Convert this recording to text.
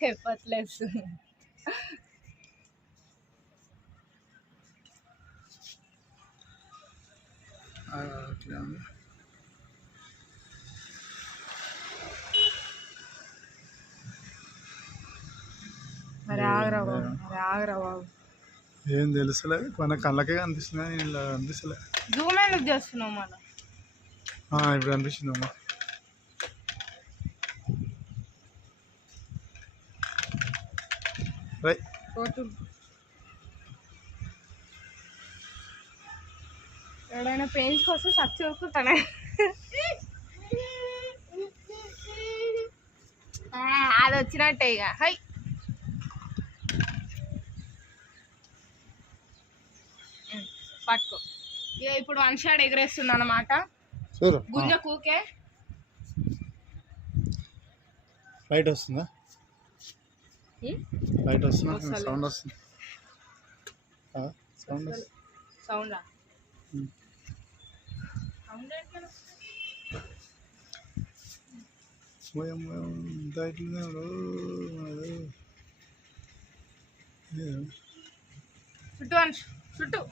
Effortless. అట్లా రాగరా బాబు. ఏం తెలుసులే, మన కళ్ళకే కనిపిస్తుంది కానీ ఇలా అనిపిస్తలే. జూమ్ ఎందుకు చేస్తున్నావు మళ్ళీ? ఇప్పుడు అనిపిస్తుందమ్మా. రై ఎవడైనా పెయింట్ కోసం సచ్చి ఊరుకుంటానే. అది వచ్చినట్టే ఇక. హై పట్టుకో. ఇక ఇప్పుడు వన్ షాట్ ఎగరేస్తుంది అన్నమాట. గుంజ కూకే. లైట్ వస్తుందా? లైట్ వస్తుందా? సౌండ్ వస్తుంది. సౌండా? చుట్టూ చుట్టూ